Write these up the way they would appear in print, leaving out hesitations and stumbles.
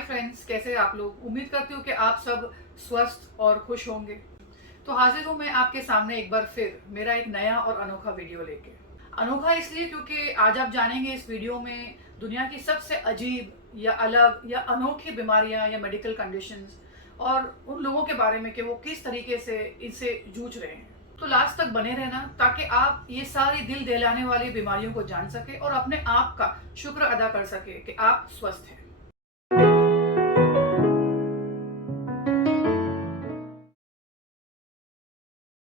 Hi friends, कैसे आप लोग। उम्मीद करती हूँ कि आप सब स्वस्थ और खुश होंगे। तो हाजिर हूँ मैं आपके सामने एक बार फिर मेरा एक नया और अनोखा वीडियो लेके। अनोखा इसलिए क्योंकि आज आप जानेंगे इस वीडियो में दुनिया की सबसे अजीब या अलग या अनोखी बीमारियां या मेडिकल कंडीशंस और उन लोगों के बारे में कि वो किस तरीके से इनसे जूझ रहे हैं। तो लास्ट तक बने रहना ताकि आप ये सारी दिल दहलाने वाली बीमारियों को जान सके और अपने आप का शुक्र अदा कर सके कि आप स्वस्थ हैं।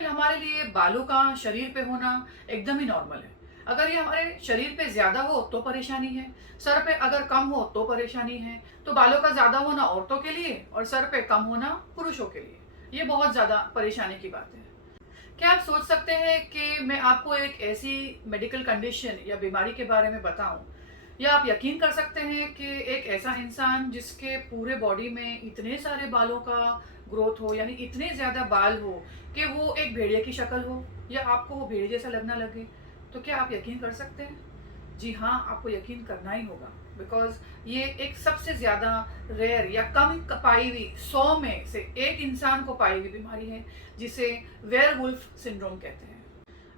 हमारे लिए बालों का शरीर पे होना एकदम ही नॉर्मल है। अगर ये हमारे शरीर पे ज्यादा हो तो परेशानी है, सर पे अगर कम हो तो परेशानी है। तो बालों का ज्यादा होना औरतों के लिए और सर पे कम होना पुरुषों के लिए, ये बहुत ज्यादा परेशानी की बात है। क्या आप सोच सकते हैं कि मैं आपको एक ऐसी मेडिकल कंडीशन या बीमारी के बारे में बताऊं, या आप यकीन कर सकते हैं कि एक ऐसा इंसान जिसके पूरे बॉडी में इतने सारे बालों का ग्रोथ हो, यानी इतने ज़्यादा बाल हो कि वो एक भेड़िए की शक्ल हो या आपको वो भेड़िए जैसा लगना लगे। तो क्या आप यकीन कर सकते हैं? जी हाँ, आपको यकीन करना ही होगा, बिकॉज ये एक सबसे ज़्यादा रेयर या कम पाई हुई 100 में से एक इंसान को पाई हुई बीमारी है, जिसे वेयरवुल्फ सिंड्रोम कहते हैं।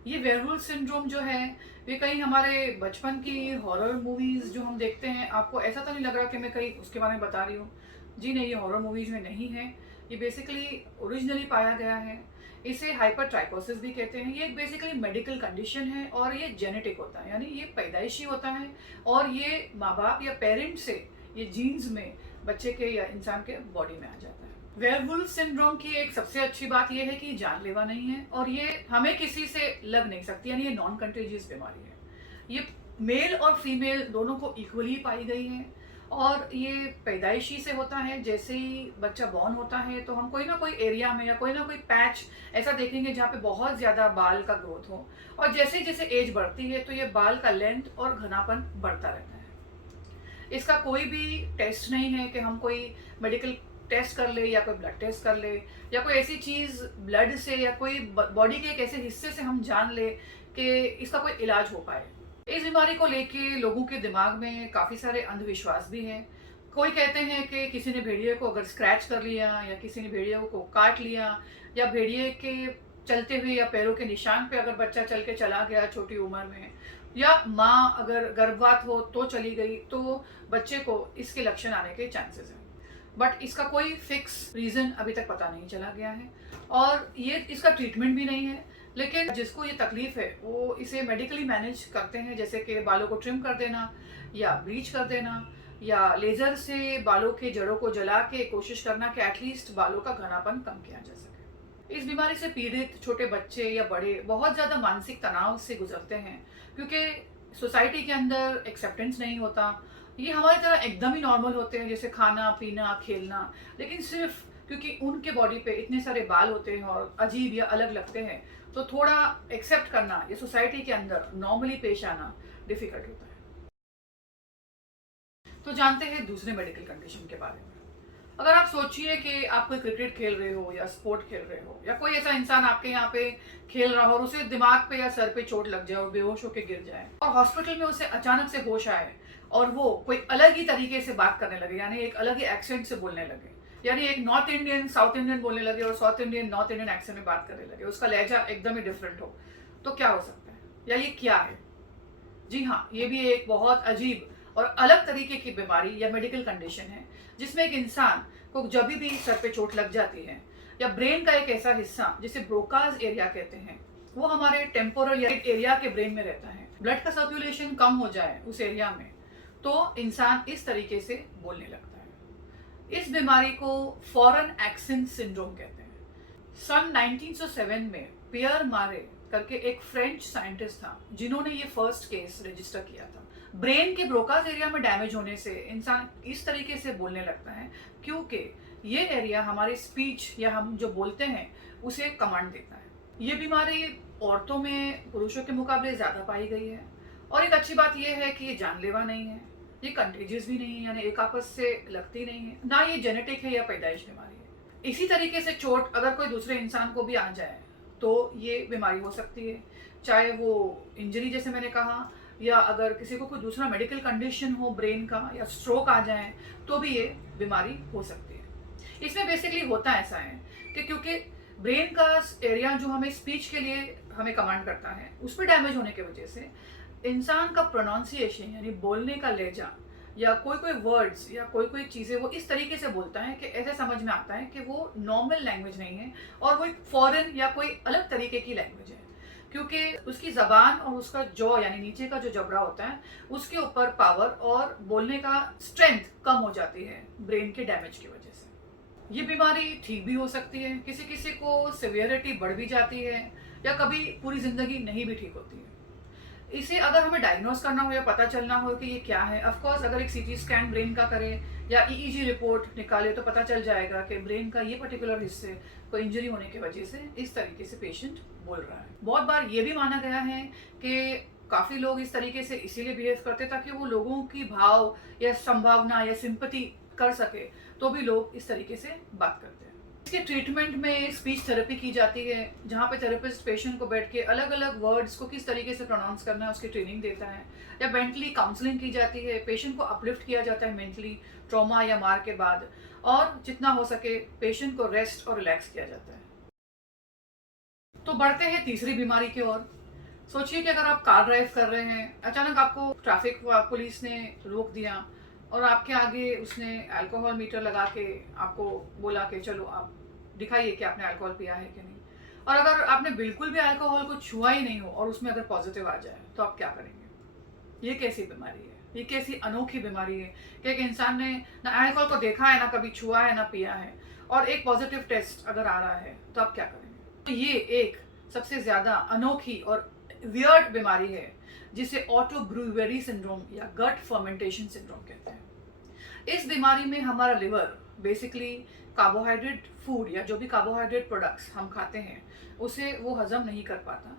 ये वेयरवुल्फ सिंड्रोम जो है, ये कहीं हमारे बचपन की हॉरर मूवीज जो हम देखते हैं, आपको ऐसा तो नहीं लग रहा कि मैं कहीं उसके बारे में बता रही हूँ? जी नहीं, ये हॉरर मूवीज में नहीं है। ये बेसिकली ओरिजिनली पाया गया है। इसे हाइपरट्राइकोसिस भी कहते हैं। ये एक बेसिकली मेडिकल कंडीशन है और ये जेनेटिक होता है, यानी ये पैदाइशी होता है और ये माँ बाप या पेरेंट से ये जीन्स में बच्चे के या इंसान के बॉडी में आ जाता है। वेयरवुल्फ सिंड्रोम की एक सबसे अच्छी बात यह है कि जानलेवा नहीं है और ये हमें किसी से लग नहीं सकती, यानी ये नॉन कंटेजियस बीमारी है। ये मेल और फीमेल दोनों को इक्वली पाई गई है और ये पैदाइशी से होता है। जैसे ही बच्चा बॉर्न होता है तो हम कोई ना कोई एरिया में या कोई ना कोई पैच ऐसा देखेंगे जहाँ पे बहुत ज़्यादा बाल का ग्रोथ हो, और जैसे जैसे एज बढ़ती है तो ये बाल का लेंथ और घनापन बढ़ता रहता है। इसका कोई भी टेस्ट नहीं है कि हम कोई मेडिकल टेस्ट कर ले या कोई ब्लड टेस्ट कर ले या कोई ऐसी चीज़ ब्लड से या कोई बॉडी के एक ऐसे हिस्से से हम जान ले कि इसका कोई इलाज हो पाए। इस बीमारी को लेके लोगों के दिमाग में काफ़ी सारे अंधविश्वास भी हैं। कोई कहते हैं कि किसी ने भेड़िए को अगर स्क्रैच कर लिया या किसी ने भेड़िए को काट लिया या भेड़िए के चलते हुए या पैरों के निशान पे अगर बच्चा चल के चला गया छोटी उम्र में, या माँ अगर गर्भवत हो तो चली गई, तो बच्चे को इसके लक्षण आने के चांसेस हैं। बट इसका कोई फिक्स रीज़न अभी तक पता नहीं चला गया है और ये इसका ट्रीटमेंट भी नहीं है। लेकिन जिसको ये तकलीफ है वो इसे मेडिकली मैनेज करते हैं, जैसे कि बालों को ट्रिम कर देना या ब्लीच कर देना या लेज़र से बालों के जड़ों को जला के कोशिश करना कि एटलीस्ट बालों का घनापन कम किया जा सके। इस बीमारी से पीड़ित छोटे बच्चे या बड़े बहुत ज़्यादा मानसिक तनाव से गुजरते हैं क्योंकि सोसाइटी के अंदर एक्सेप्टेंस नहीं होता। ये हमारी तरह एकदम ही नॉर्मल होते हैं, जैसे खाना पीना खेलना, लेकिन सिर्फ क्योंकि उनके बॉडी पे इतने सारे बाल होते हैं और अजीब या अलग लगते हैं, तो थोड़ा एक्सेप्ट करना या सोसाइटी के अंदर नॉर्मली पेश आना डिफिकल्ट होता है। तो जानते हैं दूसरे मेडिकल कंडीशन के बारे में। अगर आप सोचिए कि आप कोई क्रिकेट खेल रहे हो या स्पोर्ट खेल रहे हो या कोई ऐसा इंसान आपके यहाँ पे खेल रहा हो और उसे दिमाग पे या सर पे चोट लग जाए और बेहोश होकर गिर जाए और हॉस्पिटल में उसे अचानक से होश आए और वो कोई अलग ही तरीके से बात करने लगे, यानी एक अलग ही एक्सेंट से बोलने लगे, यानी एक नॉर्थ इंडियन साउथ इंडियन बोलने लगे और south Indian north Indian accent में बात करने लगे, उसका लहजा एकदम ही डिफरेंट हो, तो क्या हो सकता है या ये क्या है? जी हाँ, ये भी एक बहुत अजीब और अलग तरीके की बीमारी या मेडिकल कंडीशन है जिसमें एक इंसान को जब भी सर पे चोट लग जाती है या ब्रेन का एक ऐसा हिस्सा जिसे ब्रोकाज एरिया कहते हैं, वो हमारे टेम्पोरल एरिया के ब्रेन में रहता है, ब्लड का सर्कुलेशन कम हो जाए उस एरिया में तो इंसान इस तरीके से बोलने लगता है। इस बीमारी को फॉरेन एक्सेंट सिंड्रोम कहते हैं। सन 1907 में पियर मारे करके एक फ्रेंच साइंटिस्ट था जिन्होंने ये फर्स्ट केस रजिस्टर किया था। ब्रेन के ब्रोकाज एरिया में डैमेज होने से इंसान इस तरीके से बोलने लगता है क्योंकि ये एरिया हमारे स्पीच या हम जो बोलते हैं उसे कमांड देता है। ये बीमारी औरतों में पुरुषों के मुकाबले ज़्यादा पाई गई है और एक अच्छी बात यह है कि ये जानलेवा नहीं है, ये कंटेजियस भी नहीं है, यानी एक आपस से लगती नहीं है, ना ये जेनेटिक है या पैदाइश बीमारी है। इसी तरीके से चोट अगर कोई दूसरे इंसान को भी आ जाए तो ये बीमारी हो सकती है, चाहे वो इंजरी जैसे मैंने कहा या अगर किसी को कोई दूसरा मेडिकल कंडीशन हो ब्रेन का या स्ट्रोक आ जाए तो भी ये बीमारी हो सकती है। इसमें बेसिकली होता ऐसा है कि क्योंकि ब्रेन का एरिया जो हमें स्पीच के लिए हमें कमांड करता है उस पर डैमेज होने की वजह से इंसान का प्रोनाउंसिएशन यानी बोलने का लहजा या कोई कोई वर्ड्स या कोई कोई चीज़ें वो इस तरीके से बोलता है कि ऐसे समझ में आता है कि वो नॉर्मल लैंग्वेज नहीं है और वो एक फॉरेन या कोई अलग तरीके की लैंग्वेज है, क्योंकि उसकी ज़बान और उसका जॉ यानी नीचे का जो जबड़ा होता है उसके ऊपर पावर और बोलने का स्ट्रेंथ कम हो जाती है ब्रेन के डैमेज की वजह से। ये बीमारी ठीक भी हो सकती है, किसी किसी को सिवियरिटी बढ़ भी जाती है या कभी पूरी ज़िंदगी नहीं भी ठीक होती है। इसे अगर हमें डायग्नोस करना हो या पता चलना हो कि ये क्या है, ऑफ कोर्स अगर एक सीटी स्कैन ब्रेन का करें या ईईजी रिपोर्ट निकाले तो पता चल जाएगा कि ब्रेन का ये पर्टिकुलर हिस्से को इंजरी होने की वजह से इस तरीके से पेशेंट बोल रहा है। बहुत बार ये भी माना गया है कि काफ़ी लोग इस तरीके से इसीलिए बिहेव करते ताकि वो लोगों की भाव या संभावना या सिंपैथी कर सके, तो भी लोग इस तरीके से बात करते हैं। इसके ट्रीटमेंट में स्पीच थेरेपी की जाती है, जहाँ पे थेरेपिस्ट पेशेंट को बैठ के अलग अलग वर्ड्स को किस तरीके से प्रोनाउंस करना है उसकी ट्रेनिंग देता है, या मेंटली काउंसलिंग की जाती है, पेशेंट को अपलिफ्ट किया जाता है मेंटली ट्रॉमा या मार के बाद, और जितना हो सके पेशेंट को रेस्ट और रिलैक्स किया जाता है। तो बढ़ते हैं तीसरी बीमारी की ओर। सोचिए कि अगर आप कार ड्राइव कर रहे हैं, अचानक आपको ट्रैफिक पुलिस ने रोक दिया और आपके आगे उसने अल्कोहल मीटर लगा के आपको बोला कि चलो आप दिखाइए कि आपने अल्कोहल पिया है कि नहीं, और अगर आपने बिल्कुल भी अल्कोहल को छुआ ही नहीं हो और उसमें अगर पॉजिटिव आ जाए तो आप क्या करेंगे? ये कैसी बीमारी है? ये कैसी अनोखी बीमारी है कि एक इंसान ने ना अल्कोहल को देखा है, ना कभी छुआ है, ना पिया है, और एक पॉजिटिव टेस्ट अगर आ रहा है तो आप क्या करेंगे? तो ये एक सबसे ज्यादा अनोखी और वियर्ड बीमारी है जिसे ऑटो ब्रूवेरी सिंड्रोम या गट फर्मेंटेशन सिंड्रोम कहते हैं। इस बीमारी में हमारा लिवर बेसिकली कार्बोहाइड्रेट फूड या जो भी कार्बोहाइड्रेट प्रोडक्ट्स हम खाते हैं उसे वो हजम नहीं कर पाता,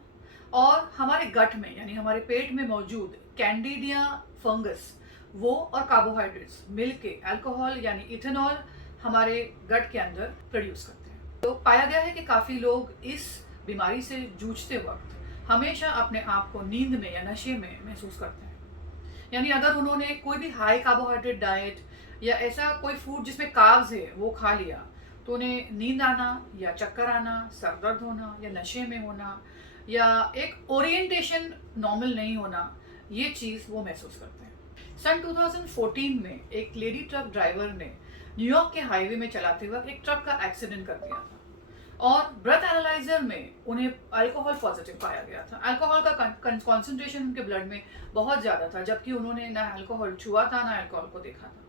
और हमारे गट में यानी हमारे पेट में मौजूद कैंडिडिया फंगस वो और कार्बोहाइड्रेट्स मिलके अल्कोहल यानी इथेनॉल हमारे गट के अंदर प्रोड्यूस करते हैं। तो पाया गया है कि काफ़ी लोग इस बीमारी से जूझते वक्त हमेशा अपने आप को नींद में या नशे में महसूस करते हैं। यानी अगर उन्होंने कोई भी हाई कार्बोहाइड्रेट डाइट या ऐसा कोई फूड जिसमें कार्ब्स है वो खा लिया तो उन्हें नींद आना या चक्कर आना, सर दर्द होना या नशे में होना या एक ओरिएंटेशन नॉर्मल नहीं होना, ये चीज़ वो महसूस करते हैं। सन 2014 में एक लेडी ट्रक ड्राइवर ने न्यूयॉर्क के हाईवे में चलाते वक्त एक ट्रक का एक्सीडेंट कर दिया था और ब्रेथ एनालाइजर में उन्हें अल्कोहल पॉजिटिव पाया गया था। अल्कोहल का कॉन्सेंट्रेशन उनके ब्लड में बहुत ज़्यादा था, जबकि उन्होंने ना अल्कोहल छुआ था ना अल्कोहल को देखा था।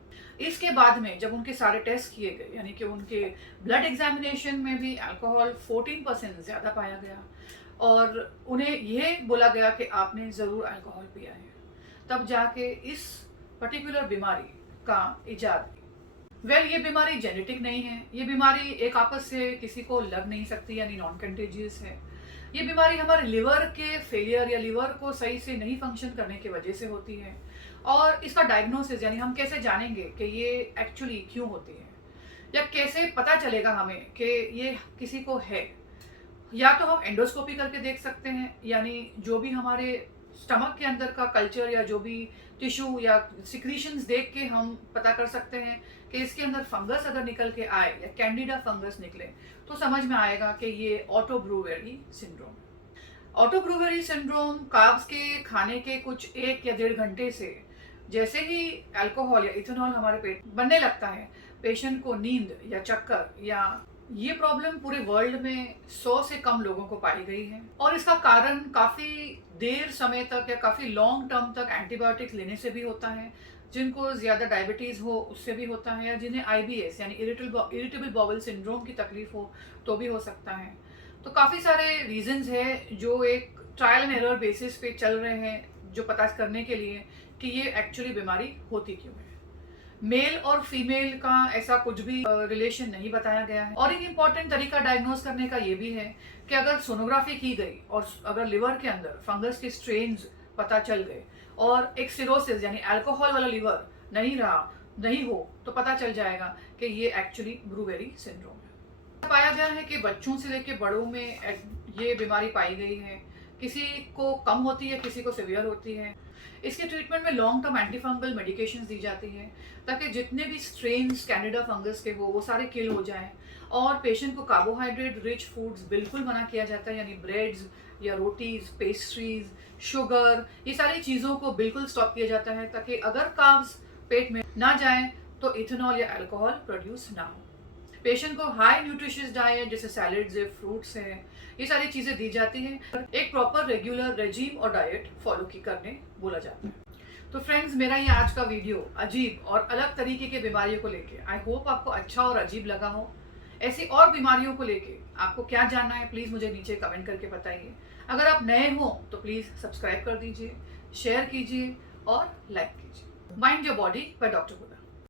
इसके बाद में जब उनके सारे टेस्ट किए गए यानी कि उनके ब्लड एग्जामिनेशन में भी अल्कोहल 14% ज़्यादा पाया गया और उन्हें यह बोला गया कि आपने ज़रूर अल्कोहल पिया है। तब जाके इस पर्टिकुलर बीमारी का इजाद। ये बीमारी जेनेटिक नहीं है, ये बीमारी एक आपस से किसी को लग नहीं सकती यानी नॉन कंटेजियस है। ये बीमारी हमारे लिवर के फेलियर या लिवर को सही से नहीं फंक्शन करने की वजह से होती है, और इसका डायग्नोसिस यानी हम कैसे जानेंगे कि ये एक्चुअली क्यों होती है या कैसे पता चलेगा हमें कि ये किसी को है। या तो हम एंडोस्कोपी करके देख सकते हैं, यानी जो भी हमारे स्टमक के अंदर का कल्चर या जो भी टिश्यू या सिक्रीशंस देख के हम पता कर सकते हैं कि इसके अंदर फंगस अगर निकल के आए या कैंडिडा फंगस निकले तो समझ में आएगा कि ये auto brewery syndrome. Auto brewery syndrome carbs के खाने के कुछ 1 या 1.5 घंटे से जैसे ही अल्कोहल या इथेनॉल हमारे पेट बनने लगता है, पेशेंट को नींद या चक्कर या ये प्रॉब्लम पूरे वर्ल्ड में 100 से कम लोगों को पाई गई है, और इसका कारण काफ़ी देर समय तक या काफ़ी लॉन्ग टर्म तक एंटीबायोटिक्स लेने से भी होता है, जिनको ज़्यादा डायबिटीज़ हो उससे भी होता है, या जिन्हें IBS यानी इरिटेबल बाउल सिंड्रोम की तकलीफ हो तो भी हो सकता है। तो काफ़ी सारे रीजंस है जो एक ट्रायल एंड एरर बेसिस पे चल रहे हैं जो पता करने के लिए कि ये एक्चुअली बीमारी होती क्यों है। मेल और फीमेल का ऐसा कुछ भी रिलेशन नहीं बताया गया है, और एक इम्पॉर्टेंट तरीका डायग्नोज करने का ये भी है कि अगर सोनोग्राफी की गई और अगर लिवर के अंदर फंगस के स्ट्रेन्स पता चल गए और एक सिरोसिस यानी अल्कोहल वाला लिवर नहीं हो तो पता चल जाएगा कि ये एक्चुअली ब्रूवेरी सिंड्रोम है। पाया गया है कि बच्चों से लेकर बड़ों में ये बीमारी पाई गई है, किसी को कम होती है, किसी को सिवियर होती है। इसके ट्रीटमेंट में लॉन्ग टर्म एंटीफंगल मेडिकेशंस दी जाती हैं ताकि जितने भी स्ट्रेन्स कैंडिडा फंगस के वो सारे किल हो जाएं। और पेशेंट को कार्बोहाइड्रेट रिच फूड्स बिल्कुल मना किया जाता है, यानी ब्रेड्स या रोटीज, पेस्ट्रीज, शुगर, ये सारी चीज़ों को बिल्कुल स्टॉप किया जाता है ताकि अगर कार्ब्स पेट में ना जाए तो इथेनॉल या अल्कोहल प्रोड्यूस ना हो। पेशेंट को हाई न्यूट्रिशियस डाइट जैसे सैलेड्स है, फ्रूट्स हैं, ये सारी चीज़ें दी जाती हैं। एक प्रॉपर रेगुलर रेजीम और डाइट फॉलो की करने बोला जाता है। तो फ्रेंड्स, मेरा ये आज का वीडियो अजीब और अलग तरीके के बीमारियों को लेके, आई होप आपको अच्छा और अजीब लगा हो। ऐसी और बीमारियों को लेके आपको क्या जानना है प्लीज़ मुझे नीचे कमेंट करके बताइए। अगर आप नए हो तो प्लीज़ सब्सक्राइब कर दीजिए, शेयर कीजिए और लाइक कीजिए। Mind your body by doctor गुदा।